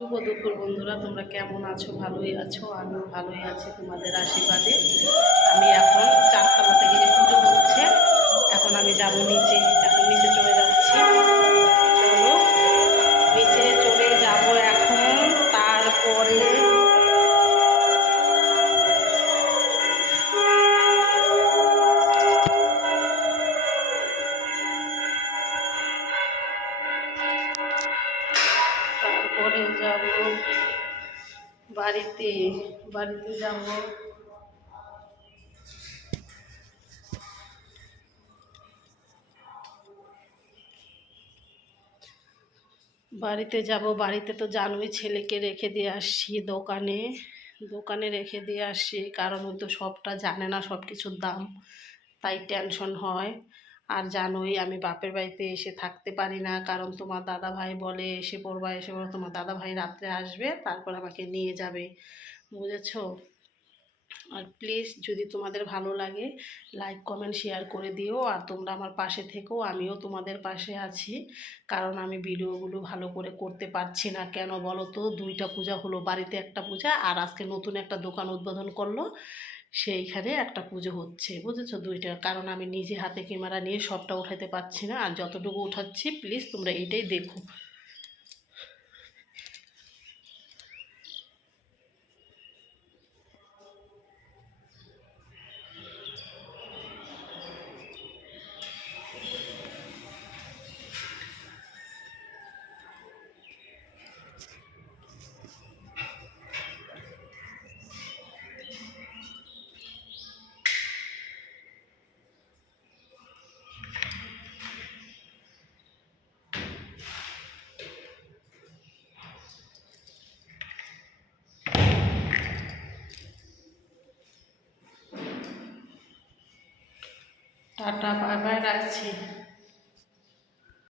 শুভ দুপুর বন্ধুরা, তোমরা কেমন আছো? ভালোই আছো? আমিও ভালোই আছি তোমাদের আশীর্বাদে। আমি এখন 4তলা থেকে যে পুজো হচ্ছে, এখন আমি যাব নিচে। এখন নিচে চলে যাচ্ছি। চলো নিচে চলে যাব এখন। তারপরে যাব বাড়িতে। বাড়িতে যাব। বাড়িতে তো জানোই, ছেলেকে রেখে দিয়ে আসছি দোকানে। দোকানে রেখে দিয়ে আসছি কারণ ওই তো সবটা জানে না, সব কিছুর দাম, তাই টেনশন হয়। আর জানোই আমি বাপের বাড়িতে এসে থাকতে পারি না, কারণ তোমার দাদা ভাই বলে এসে পড়বা, তোমার দাদা ভাই রাত্রে আসবে, তারপর আমাকে নিয়ে যাবে, বুঝেছো? আর প্লিজ যদি তোমাদের ভালো লাগে লাইক কমেন্ট শেয়ার করে দিও। আর তোমরা আমার পাশে থেকো, আমিও তোমাদের পাশে আছি। কারণ আমি ভিডিওগুলো ভালো করে করতে পারছি না, কেন বলো তো? 2টা পূজা হলো, বাড়িতে একটা পূজা, আর আজকে নতুন একটা দোকান উদ্বোধন করলো, সেইখানে একটা পুজো হচ্ছে, বুঝেছো? 2টা। কারণ আমি নিজে হাতে ক্যামেরা নিয়ে সবটা উঠাতে পারছি না, আর যতটুকু উঠাচ্ছি প্লিজ তোমরা এইটাই দেখো। টাটা, বাই বাই, রাখছি।